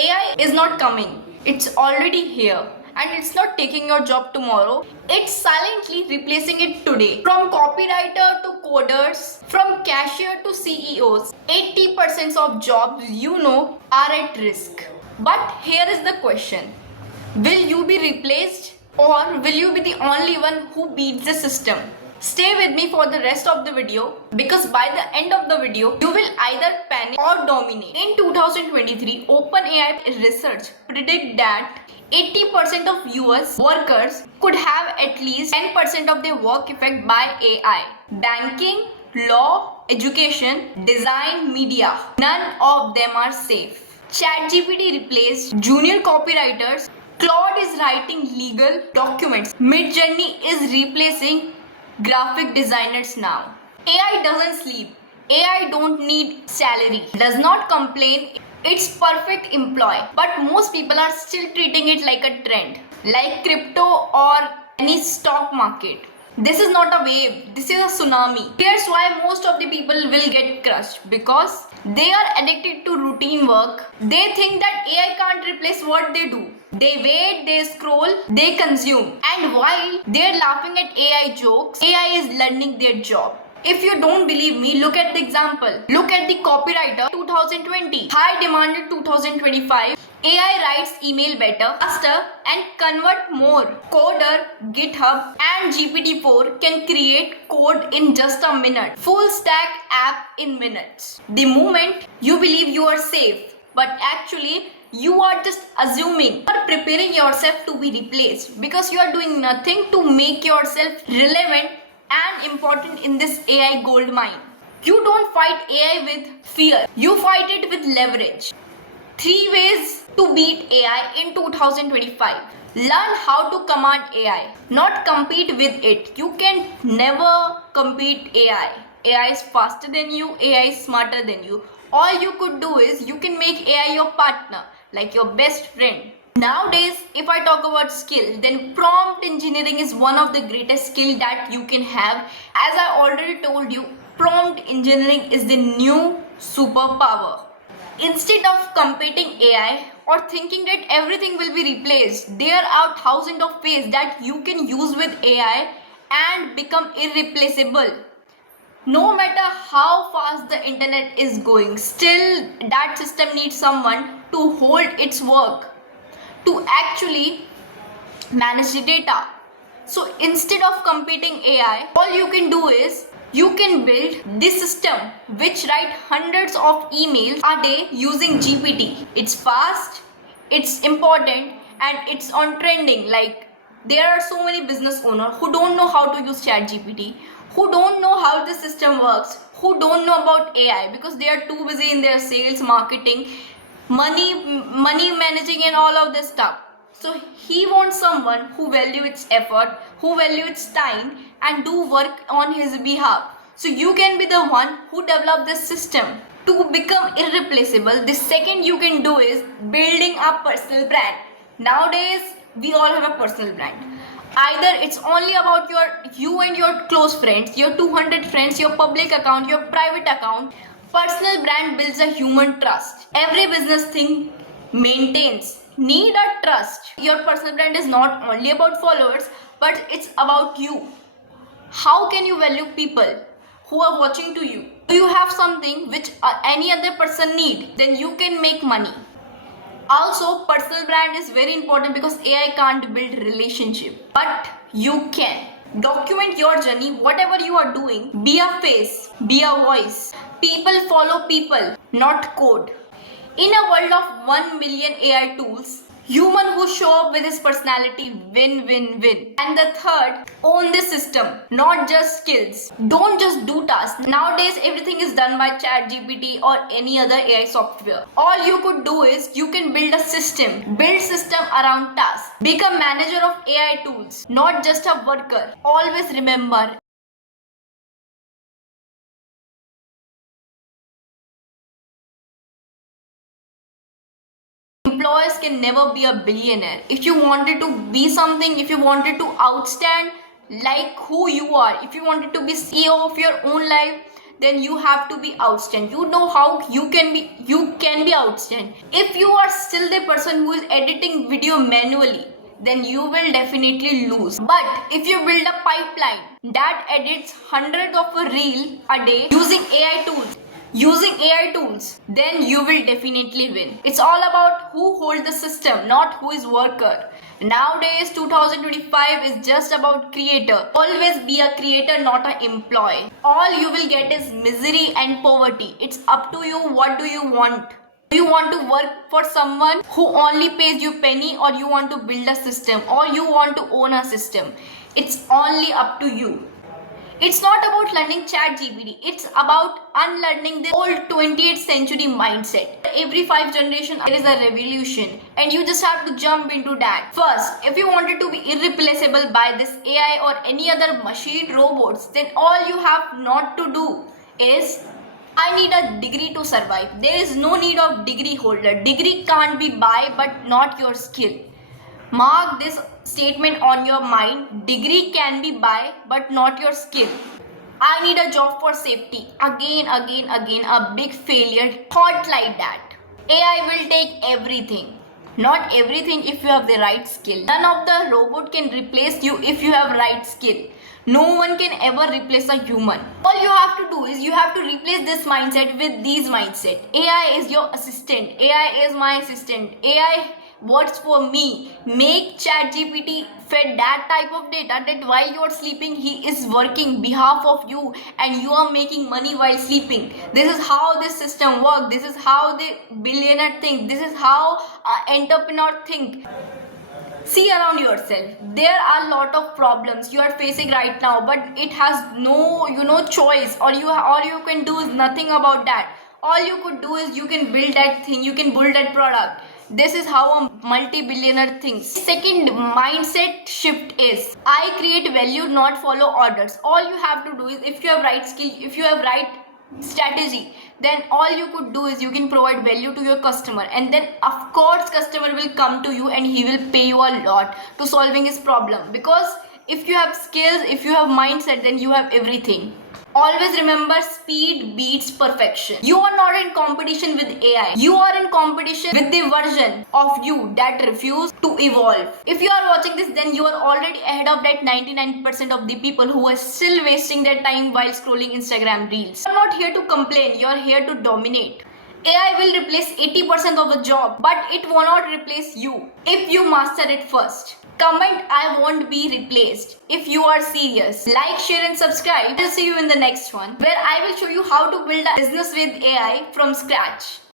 AI is not coming, it's already here. And it's not taking your job tomorrow, it's silently replacing it today. From copywriter to coders, from cashier to CEOs, 80% of jobs are at risk. But here is the question, will you be replaced or will you be the only one who beats the system? Stay with me for the rest of the video because by the end of the video, you will either panic or dominate. In 2023, OpenAI research predict that 80% of US workers could have at least 10% of their work affected by AI. Banking, law, education, design, media, none of them are safe. ChatGPT replaced junior copywriters. Claude is writing legal documents. Midjourney is replacing graphic designers now. AI doesn't sleep. AI don't need salary. Does not complain. It's perfect employee. But most people are still treating it like a trend, like crypto or any stock market. This is not a wave. This is a tsunami. Here's why most of the people will get crushed, because they are addicted to routine work. They think that AI can't replace what they do. They wait, they scroll, they consume. And while they're laughing at AI jokes, AI is learning their job. If you don't believe me, look at the example. Look at the copywriter 2020, high demanded 2025. AI writes email better, faster and convert more. Coder, GitHub and GPT-4 can create code in just a minute. Full stack app in minutes. The moment you believe you are safe, but actually you are just assuming. You are preparing yourself to be replaced because you are doing nothing to make yourself relevant and important in this AI gold mine. You don't fight AI with fear. You fight it with leverage. 3 ways to beat AI in 2025. Learn how to command AI, not compete with it. You can never compete AI. AI is faster than you, AI is smarter than you. All you could do is you can make AI your partner, like your best friend. Nowadays, if I talk about skill, then prompt engineering is one of the greatest skill that you can have. As I already told you, prompt engineering is the new superpower. Instead of competing AI or thinking that everything will be replaced, there are thousands of ways that you can use with AI and become irreplaceable. No matter how fast the internet is going, still that system needs someone to hold its work, to actually manage the data. So instead of competing AI, all you can do is you can build this system which write hundreds of emails a day using GPT. It's fast, it's important and it's on trending. Like there are so many business owners who don't know how to use ChatGPT, who don't know how the system works, who don't know about AI because they are too busy in their sales, marketing, money managing and all of this stuff. So he wants someone who value its effort, who value its time and do work on his behalf. So you can be the one who develop this system to become irreplaceable. The second you can do is building a personal brand. Nowadays we all have a personal brand. Either it's only about you and your close friends, your 200 friends, your public account, your private account. Personal brand builds a human trust. Every business thing maintains need a trust. Your personal brand is not only about followers, but it's about you. How can you value people who are watching to you? Do you have something which any other person need? Then you can make money. Also, personal brand is very important because AI can't build relationship, but you can. Document your journey, whatever you are doing. Be a face, be a voice. People follow people, not code. In a world of 1 million AI tools, human who show up with his personality win, win, win. And the third, own the system, not just skills. Don't just do tasks. Nowadays, everything is done by ChatGPT or any other AI software. All you could do is you can build a system. Build system around tasks. Become manager of AI tools, not just a worker. Always remember, employers can never be a billionaire. If you wanted to be something, if you wanted to outstand like who you are, if you wanted to be CEO of your own life, then you have to be outstanding. You know how you can be outstanding. If you are still the person who is editing video manually, then you will definitely lose. But if you build a pipeline that edits hundreds of a reel a day using AI tools, then you will definitely win. It's all about who holds the system, not who is worker. Nowadays, 2025 is just about creator. Always be a creator, not an employee. All you will get is misery and poverty. It's up to you. What do you want? Do you want to work for someone who only pays you penny, or you want to build a system, or you want to own a system? It's only up to you. It's not about learning ChatGPT. It's about unlearning the old 28th century mindset. Every 5 generations there is a revolution, and you just have to jump into that. First, if you wanted to be irreplaceable by this AI or any other machine robots, then all you have not to do is I need a degree to survive. There is no need of degree holder. Degree can't be buy, but not your skill. Mark this statement on your mind. Degree can be buy, but not your skill. I need a job for safety. Again, a big failure. Thought like that. AI will take everything. Not everything if you have the right skill. None of the robot can replace you if you have right skill. No one can ever replace a human. All you have to do is you have to replace this mindset with these mindset. AI is your assistant. AI is my assistant. AI works for me. Make ChatGPT fed that type of data that while you are sleeping, he is working behalf of you, and you are making money while sleeping. This is how this system works. This is how the billionaire think. This is how entrepreneur think. See around yourself. There are a lot of problems you are facing right now, but it has no choice, or you can do is nothing about that. All you could do is you can build that thing, you can build that product. This is how a multi-billionaire thinks. Second mindset shift is I create value, not follow orders. All you have to do is if you have right skill, if you have right strategy, then all you could do is you can provide value to your customer, and then of course customer will come to you and he will pay you a lot to solving his problem. Because if you have skills, if you have mindset, then you have everything. Always remember, speed beats perfection. You are not in competition with AI. You are in competition with the version of you that refuse to evolve. If you are watching this, then you are already ahead of that 99% of the people who are still wasting their time while scrolling Instagram reels. You are not here to complain. You are here to dominate. AI will replace 80% of the job, but it will not replace you if you master it first. Comment I won't be replaced if you are serious. Like, share and subscribe. I'll see you in the next one, where I will show you how to build a business with AI from scratch.